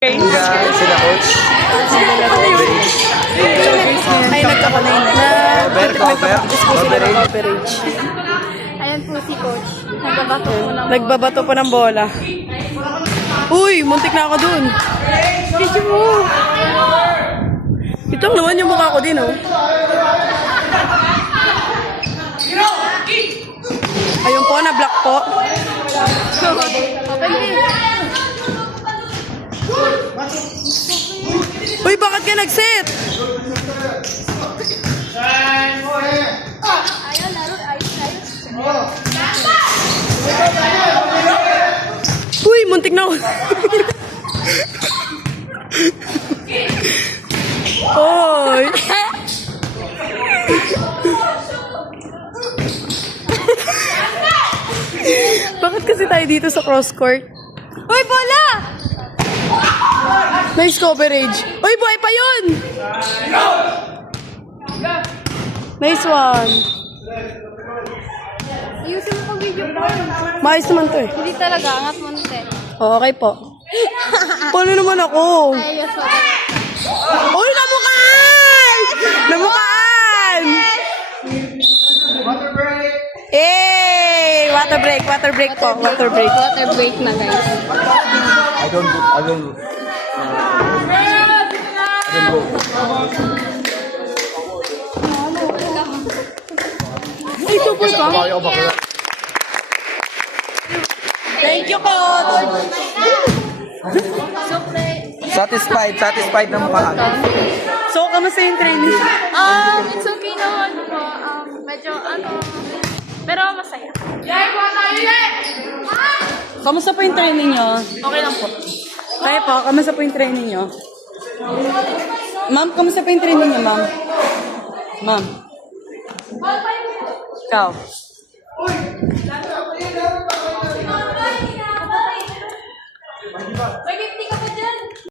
Guys, sila coach. Ay, nagkapanay na. Coverage. Ayan po si Coach. Nagbabato po ng Nagbabato pa ng bola. Uy, muntik na ako dun. Video mo. Ito naman yung mukha ko din, oh. Ayun po, na-block po. Open din. Uy, bakit ka nag-set? Ayun, laro. Ayos. Uy, muntik na ako. Oy. Bakit kasi tayo dito sa cross court? Uy, bola! Nice coverage. Uy, buhay pa yun! Nice one. Ayusin mo pag-video po. Maayos naman to eh. Hindi talaga, angat mo nite. Okay po. Paano naman ako? Ayos po. Uy, namukaan! Namukaan! Eh, water break po. Water break. Water break na, guys. I don't go. Ay, tupol ka. Thank you, coach. Satisfied na mukhaan. So, kamusta yung training? It's okay naman po. Medyo, pero masaya. Kamusta po yung training nyo? Okay lang po. Kaya po, kamusta po yung training nyo? Ma'am, kamusta po yung training nyo, ma'am? Ma'am. Ikaw.